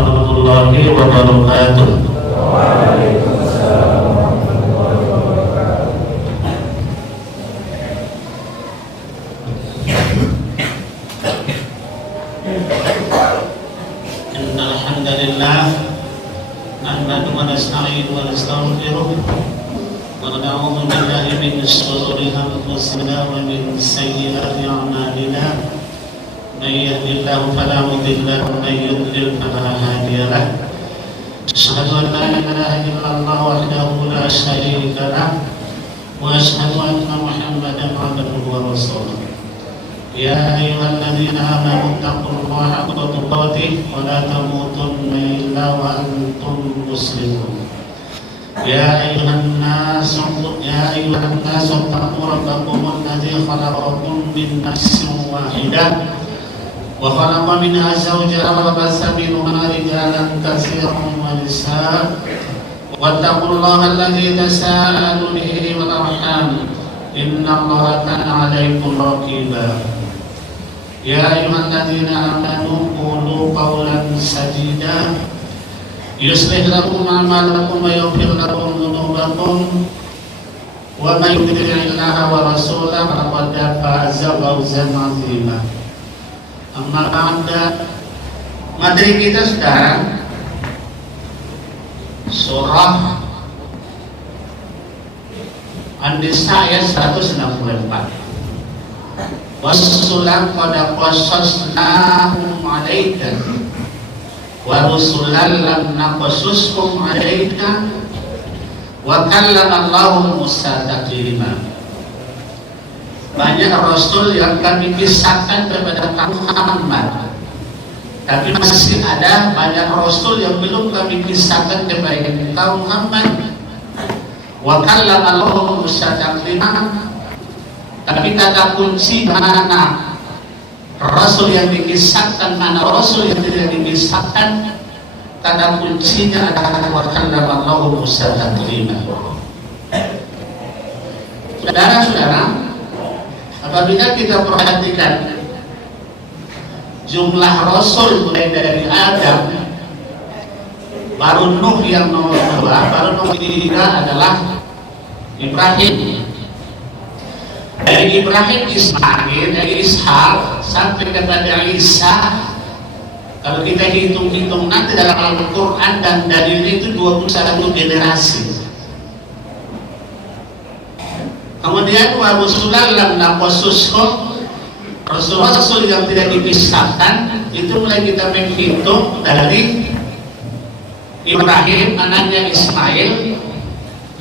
warahmatullahi wabarakatuh. Innal hamdalillah nahmaduhu wa nasta'inuhu wa nastaghfiruh wa na'udzu billahi min shururi anfusina wa min sayyiati a'malina. من يهد الله فلا مضل له ومن يضلل فلا هادي له. أشهد أن لا إله إلا الله وحده لا شريك له وأشهد أن محمدا عبده ورسوله. يا أيها الذين آمنوا اتقوا الله حق تقاته ولا تموتن إلا وأنتم مسلمون. يا أيها الناس اتقوا ربكم الذي خلقكم من نفس واحدة وخلق منها زوجها وبث منهما رجالا كثيرا ونساء واتقوا الله الذي تساءلون به والأرحام إن الله كان عليكم رقيبا. يا أيها الذين آمنوا قولوا قولا سديدا يصلح لكم أعمالكم ويغفر لكم ذنوبكم ومن يطع الله ورسوله فقد فاز فوزا عظيما. Amma ba'da, materi kita sekarang surah An-Nisa ayat 164. Wasulan qad qasasnahum 'alaika wa rusulan lam naqasushum 'alaika wa kallama Allahu Musa taklima. Banyak rasul yang kami kisahkan kepada kaum Muhammad, tapi masih ada banyak rasul yang belum kami kisahkan kepada kaum Muhammad. Wa kallama Allahu Musa taklima. Tapi kata kunci mana rasul yang dikisahkan, mana rasul yang tidak dikisahkan, kata kuncinya adalah wa kallama Allahu Musa taklima. Saudara-saudara, apabila kita perhatikan jumlah rasul mulai dari Adam, baru Nuh yang nomor 2, baru nomor 3 adalah Ibrahim. Dari Ibrahim, Ismail, dari Ishak sampai kepada Isa, kalau kita hitung-hitung nanti dalam Al-Quran dan dalilnya itu 21 generasi. Kemudian wa rusulan lam naqasushum, rasul-rasul yang tidak dipisahkan itu mulai kita menghitung dari Ibrahim anaknya Ismail,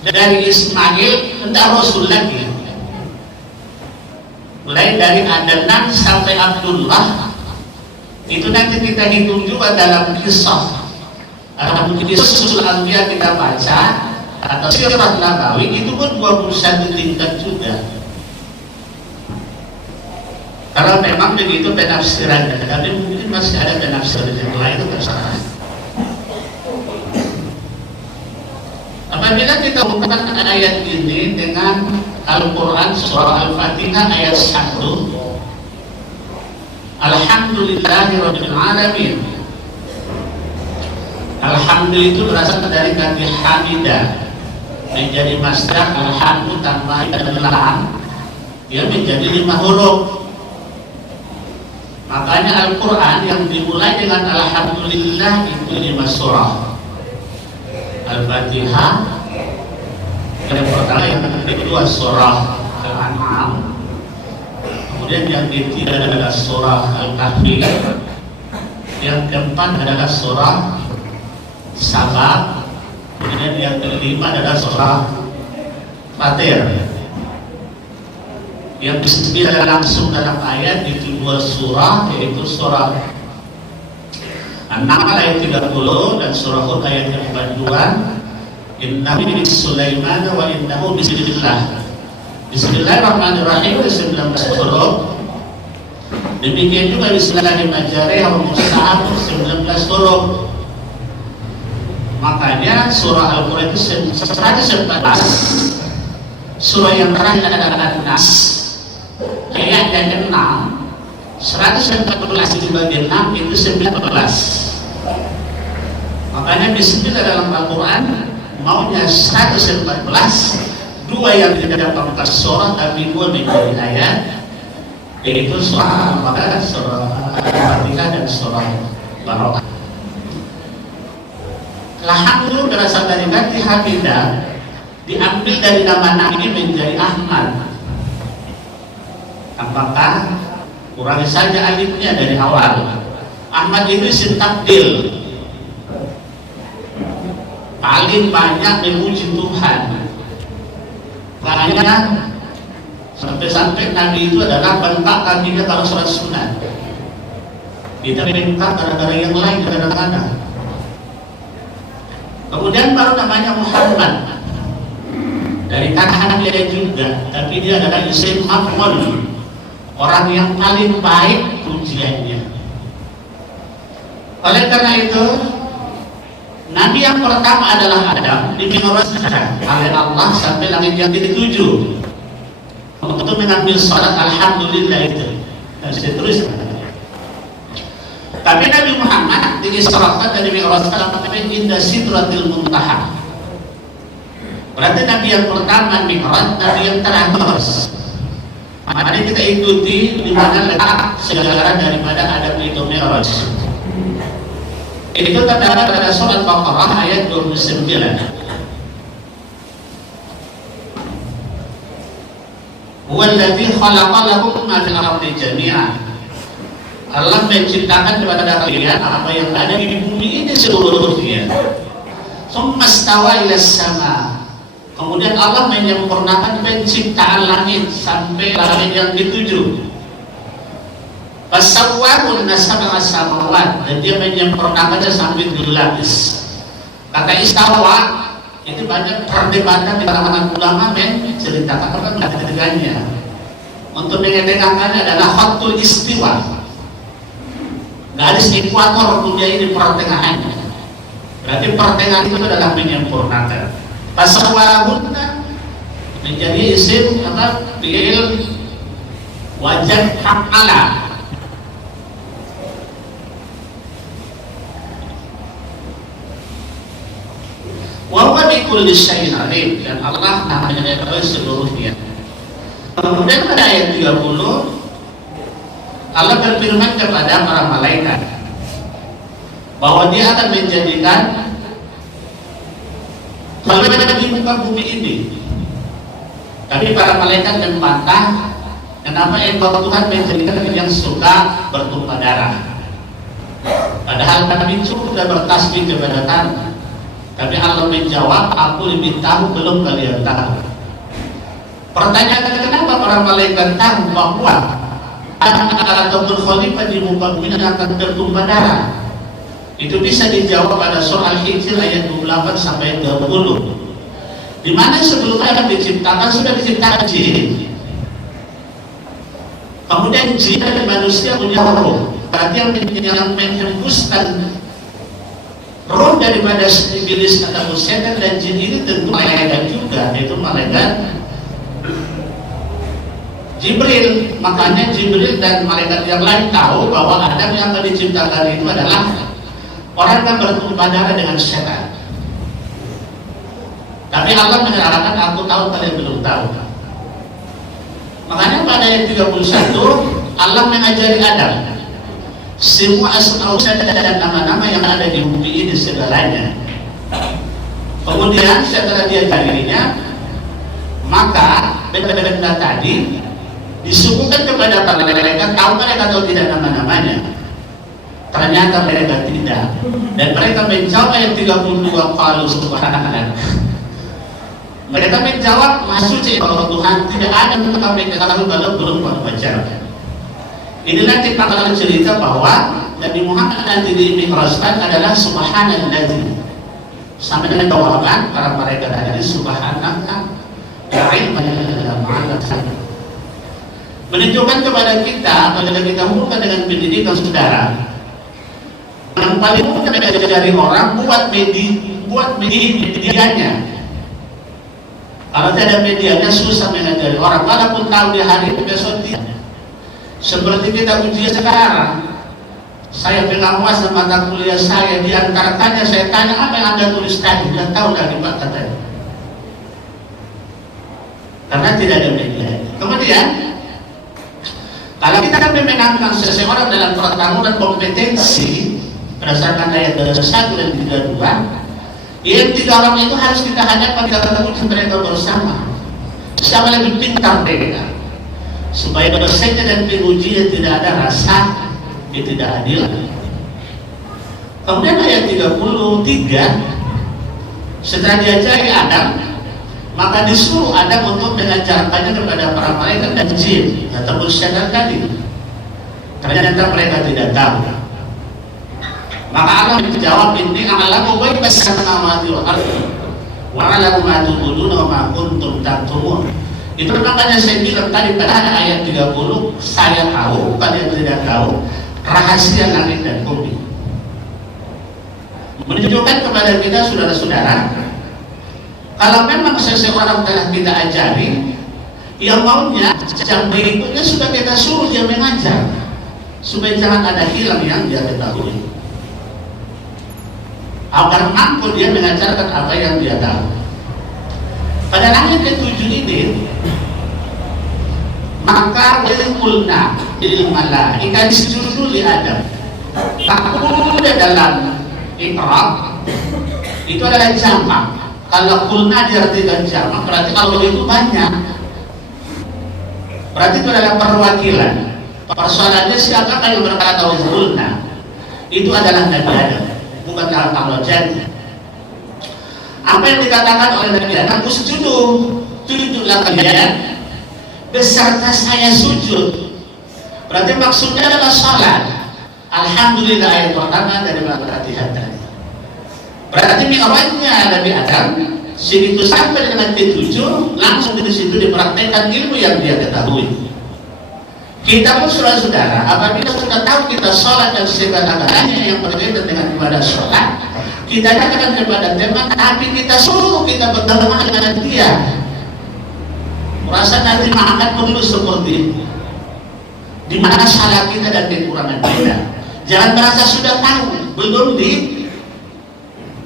dari Ismail entah rasul lagi, mulai dari Adnan sampai Abdullah, itu nanti kita hitung juga dalam kisah. Dalam kisah Al-Anbiya kita baca atau sirah Nabawi itu pun 21 tingkat juga. Kalau memang begitu penafsirannya, tapi mungkin masih ada penafsiran yang lain, itu terserah. Apabila kita bukan ayat ini dengan Al-Quran surah Al-Fatihah ayat 1, Alhamdulillahirabbil alamin. Alhamdulillah itu berasal dari kata hamidah, menjadi masdar alhamdu tambah lam, dia menjadi 5 huruf. Makanya Al-Quran yang dimulai dengan Alhamdulillah itu 5 surah. Al-Fatihah yang pertama, yang kedua surah Al-An'am, kemudian yang ketiga adalah surah Al-Kahfi, yang keempat adalah surah Sabah, kemudian yang kelima adalah surah Fatir. Yang ke-9 langsung dalam ayat itu 2 surah, yaitu surah An-Nahl ayat 30 dan surah Hud ayat 42. Innahu min Sulaiman wa innahu bismillah. Bismillahirrahmanirrahim 19 huruf. Demikian juga Bismillahirrahmanirrahim wa Musa'ab 19 huruf. Makanya surah Al-Quran itu 114. Surah yang terakhir adalah Nas, ayat yang ke-6, 114 dibagi 6 itu 19. Makanya bismillah dalam Al-Quran maunya 114, 2 yang tidak dapat surah tapi 2 menjadi ayat, yaitu surah Al-Baqarah, surah Al-Fatihah dan surah Barokah. Lahang dulu berasal dari kata Hamidah, diambil dari nama Nabi menjadi Ahmad. Apakah kurangi saja alifnya dari awal? Ahmad itu isim tabdil, paling banyak memuji Tuhan. Makanya sampai-sampai Nabi itu adalah bengkak kakinya kalau sholat sunat. Tidak bengkak gara-gara yang lain, kadang-kadang. Kemudian baru namanya Muhammad, dari kata dia juga, tapi dia adalah isim maf'ul, orang yang paling baik pujiannya. Oleh karena itu, Nabi yang pertama adalah Adam, dimi'rajkan oleh Allah sampai langit yang ke-7 untuk mengambil salat alhamdulillah itu, dan seterusnya. Tapi Nabi Muhammad diisrakan dari mi'raj sampai indah sidratil muntaha. Berarti Nabi yang pertama mi'raj, Nabi yang terakhir. Mari kita ikuti di mana letak sejarah daripada Adam itu mi'raj. Itu terdapat pada surat Baqarah ayat 29. Huwallazi khalaqa lakum ma fil ardi jami'an. Allah menciptakan kepada kalian apa yang ada di bumi ini seluruhnya. Tsumma stawa ila sama. Kemudian Allah menyempurnakan penciptaan langit sampai langit yang ke-7. Fasawwahun sab'a samawat, dan dia menyempurnakannya sampai 7 lapis. Kata istawa itu banyak perdebatan di kalangan ulama menceritakan ketiganya. Untuk mengedengakannya adalah khatul istiwa, garis ekuator dunia ini pertengahan. Berarti pertengahan itu adalah menyempurnakan. Fasawwahun menjadi isim apa? Fi'il wajib hakala. Wa huwa bi kulli syai'in alim, dan Allah namanya mengetahui seluruhnya. Kemudian pada ayat 30 Allah berfirman kepada para malaikat bahwa dia akan menjadikan malaikat di muka bumi ini. Tapi para malaikat membantah, kenapa engkau Tuhan menjadikan yang suka bertumpah darah? Padahal kami sudah bertasbih kepada Tuhan. Tapi Allah menjawab, aku lebih tahu, belum kalian tahu. Pertanyaan, kenapa para malaikat tahu bahwa ataupun khalifah di muka bumi akan bertumpah darah? Itu bisa dijawab pada surah Al-Hijr ayat 28 sampai 30. Di mana sebelum Adam diciptakan sudah diciptakan jin. Kemudian jin dan manusia punya roh. Berarti yang menghembuskan roh daripada iblis atau setan dan jin ini tentu malaikat juga, yaitu malaikat Jibril. Makanya Jibril dan malaikat yang lain tahu bahwa Adam yang akan diciptakan itu adalah orang yang bertumpah darah dengan setan. Tapi Allah menyatakan, aku tahu, kalian belum tahu. Makanya pada ayat 31 Allah mengajari Adam semua asma dan nama-nama yang ada di bumi ini segalanya. Kemudian setelah dia jadinya, maka benda-benda tadi disuguhkan kepada para malaikat. Tahu mereka atau tidak nama-namanya? Ternyata mereka tidak. Dan mereka menjawab ayat 32, qalu subhanallah. Mereka menjawab, maksudnya kalau Tuhan tidak ada yang kami ketahui kalau belum membaca. Inilah kita akan cerita bahwa Nabi Muhammad nanti dimi'rajkan adalah subhanalladzi. Sampai dengan jawaban para malaikat tadi, subhanallah la ilma lana ma'al. Menunjukkan kepada kita apabila kita hubungkan dengan pendidikan saudara, yang paling mudah mengajari orang buat medianya. Kalau tidak ada medianya susah mengajari orang, walaupun tahu di hari itu besok tidak. Seperti kita ujian sekarang, Saya pengawas mata kuliah saya, di antara tanya saya tanya apa yang Anda tulis tadi, nggak tahu lagi Pak katanya. Karena tidak ada media. Kemudian kalau kita memenangkan seseorang dalam pertarungan kompetensi berdasarkan ayat 1 dan 32, yang 3 orang itu harus kita hadapkan, kita ketemu mereka bersama. Siapa lebih pintar mereka, supaya peserta dan pengujinya tidak ada rasa ketidakadilan. Kemudian ayat 33, setelah diajari Adam, maka disuruh Adam untuk mengajarkannya kepada para malaikat dan jin ataupun syaitan tadi. Ternyata mereka tidak tahu. Maka Allah menjawab, ini a'lamu ghaiba samawati wal ardi wa a'lamu ma tubduna wa ma kuntum taktumun. Itu makanya saya bilang tadi pada ayat 30, saya tahu, kalian tidak tahu rahasia langit dan bumi. Menunjukkan kepada kita saudara-saudara, kalau memang seseorang telah kita ajari, yang maunya yang berikutnya sudah kita suruh dia mengajar, supaya jangan ada hilang yang dia ketahui, agar mampu dia mengajarkan apa yang dia tahu. Pada ayat ke-7 ini, maka qulna lil malaika isjudu li Adam. Takutnya dalam Iqra itu adalah jamak. Kalau qulna diartikan jamak, berarti kalau itu banyak. Berarti itu adalah perwakilan. Persoalannya siapakah yang berkata qulna? Itu adalah Nabi Adam, bukan dalam Allah jadi. Apa yang dikatakan oleh Nabi Adam, sujudlah kalian beserta saya sujud. Berarti maksudnya adalah salat. Alhamdulillah, ayat pertama dari Al-Fatihah tadi. Berarti mi'rajnya Nabi Adam segitu sampai dengan ke-7, langsung di situ dipraktekkan ilmu yang dia ketahui. Kita pun saudara-saudara, apabila sudah tahu kita sholat dan segala-galanya yang berkaitan dengan ibadah sholat, kita katakan kepada teman, tapi kita suruh kita berteman dengan dia. Merasa nanti makan dulu seperti itu. Di mana salah kita dan kekurangan kita. Jangan merasa sudah tahu, belum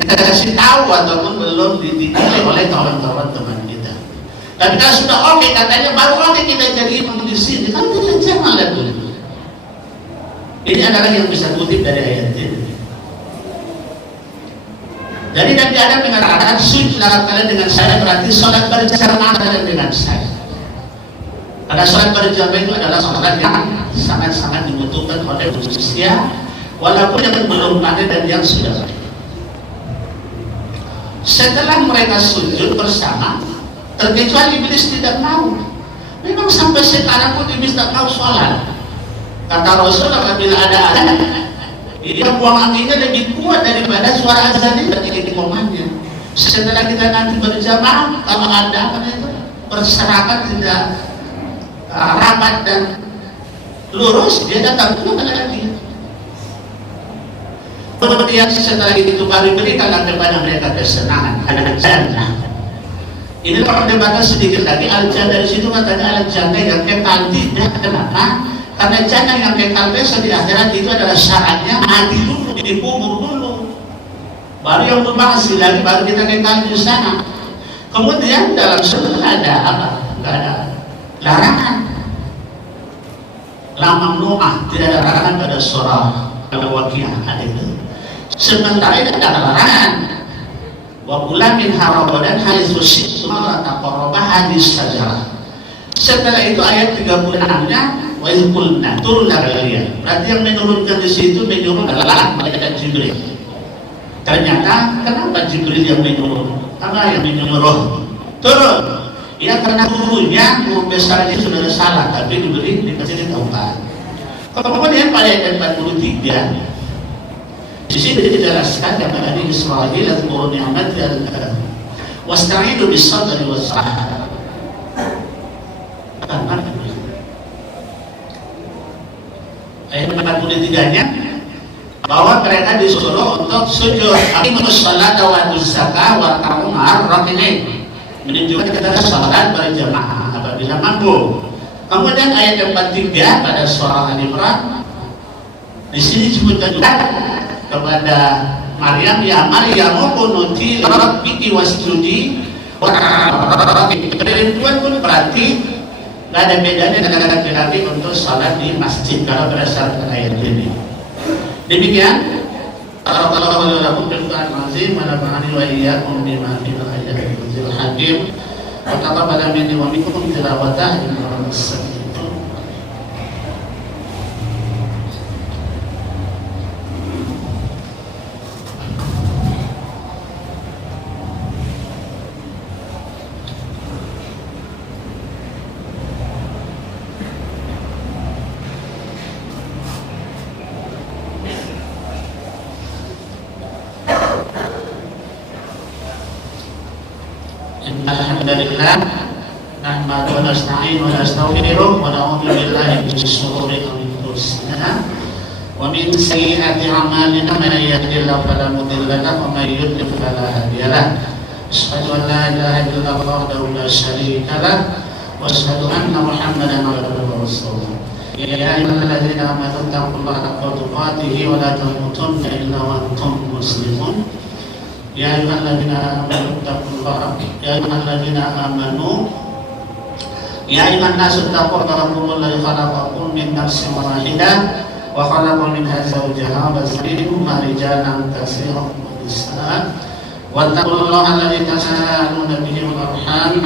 dikasih tahu ataupun belum dinilai oleh kawan-kawan teman kita. Tapi kalau sudah oke, katanya baru oke kita jadi imam di sini. Kalau kita jangan lihat dulu. Ini adalah yang bisa kutip dari ayat ini. Jadi Nabi Adam mengatakan sujudlah kalian dengan saya, berarti sholat berjamaah dengan saya. Karena sholat berjamaah itu adalah sholat yang sangat-sangat dibutuhkan oleh manusia, walaupun yang belum ada dan yang sudah ada. Setelah mereka sujud bersama, terkecuali iblis tidak mau. Memang sampai sekarang pun iblis tak mau sholat. Kata Rasul, apabila ada azan, dia buang anginnya lebih kuat daripada suara azan dan iqamahnya. Setelah kita nanti berjamaah, kalau ada apa itu berserakan tidak rapat dan lurus, dia datang dulu lagi. Kemudian setelah itu baru berikan kepada mereka kesenangan, ada jannah. Ini perdebatan sedikit lagi. Al-jannah dari situ katanya al-jannah yang kekal, tidak. Kenapa? Karena jannah yang kekal besok di akhirat itu adalah syaratnya mati dulu, dikubur dulu, baru yang berbahasi lagi, baru kita kekal di sana. Kemudian dalam surga ada apa? Tidak ada larangan. La mamnu'ah, tidak ada larangan pada surah Al-Waqiah ada itu. Sementara ini ada larangan. Wa kula min harabadan haitsu syi'tum la taqrabu hadis sajarah. Setelah itu ayat 36-nya wa idh qulna, turunlah kalian. Berarti yang menurunkan di situ menyuruh adalah malaikat Jibril. Ternyata kenapa Jibril yang menyuruh? Apa yang menyuruh? Turun. Ya karena guru besarnya sudah salah, tapi dikasih taubat. Kemudian pada ayat 43 di sini dijelaskan kepada Bani Israil azkuru ni'mati wasta'inu bis-sabri was-salah. Ayat 43-nya bahwa mereka disuruh untuk sujud. Aqimus sholata wa atuz zakata warka'u ma'ar raki'in. Menunjukkan kita salat berjamaah apabila mampu. Kemudian ayat 43 pada surah Al-Imran Di sini disebutkan juga kepada Maryam, ya Maryam qunuti rabbiki wasjudi perempuan pun berarti nggak ada bedanya dengan laki-laki untuk salat di masjid kalau berdasarkan ayat ini. Demikian kalau lakum bil Qur'an azim wa nafa'ani wa iyyakum bima fil ayatil hakim wa taqabbal minni wa minkum tilawatah innahu as-sami'ul. Alhamdulillah nahmaduhu wa nasta'inuhu wa nastaghfiruh wa na'udzu billahi min shururi anfusina wa min sayyiati a'malina man yahdihillahu fala mudilla lahu wa man yudlil fala hadiya lahu. Asyhadu an la ilaha illallah wahdahu la syarika lahu wa asyhadu anna Muhammadan abduhu wa rasuluh. Ya ayyuhalladzina amanu taqullaha haqqa tuqatih wa la tamutunna illa wa antum muslimun. Ya ayyuhalladzina amanu taqullaha ya ayyuhalladzina amanu ya ayyuhan nasu taqu rabbakum alladzi khalaqakum min nafsin wahidah wa khalaqa minha zawjaha wa bassa minhuma rijalan katsiran wa nisaa wattaqullaha alladzi tasaaluna bihi wal arham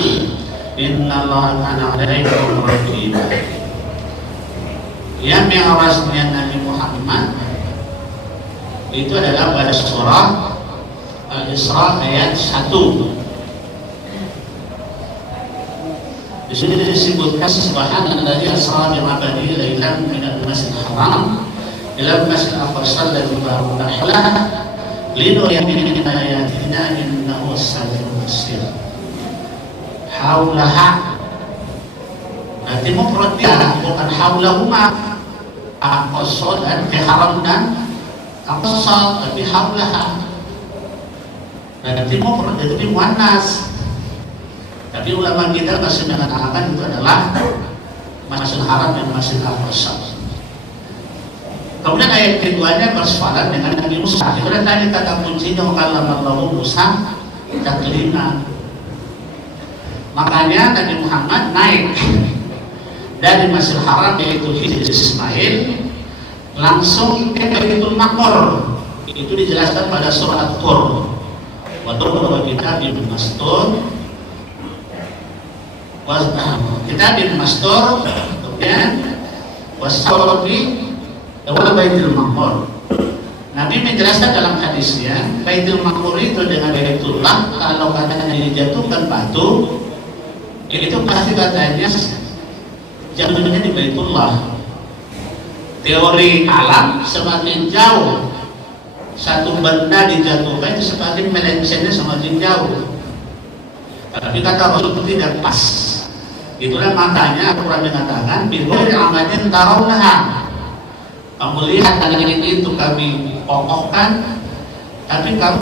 innallaha kana 'alaykum raqiba. Yang mi'rajnya Nabi Muhammad itu adalah pada surah Al-Isra ayat 1. Di sini disebutkan subhanalladzi asra bi 'abdihi lailan minal masjidil haram ila masjidil aqsa alladzi barakna hawlahu linuriyahu min ayatina innahu as-sami'ul basir. Haulaha berarti mufrad dia, bukan haulahuma. Aqsa dan haram dan aqsa, tapi haulaha berarti mufrad, jadi muannas. Tapi ulama kita masih mengatakan itu adalah Masjidil Haram dan Masjidil Aqsa. Kemudian ayat keduanya bersepadan dengan Nabi Musa. Kemudian tadi kata kuncinya kallamallahu Musa taklima. Makanya Nabi Muhammad naik dari Masjidil Haram yaitu Hijr Ismail langsung ke Baitul Maqmur. Itu dijelaskan pada surah At-Tur. Wa kitabim mastur kitabim mastur, kemudian wasawfi wal Baitul Maqmur. Nabi menjelaskan dalam hadisnya Baitul Maqmur itu dengan Baitullah kalau katanya dijatuhkan batu itu pasti katanya jatuhnya di Baitullah. Teori alam semakin jauh satu benda dijatuhkan itu semakin melencengnya semakin jauh. Tapi kata Rasul itu tidak pas. Itulah makanya Al-Quran mengatakan bighairi amadin tarawnaha. Kamu lihat langit itu kami kokohkan, tapi kamu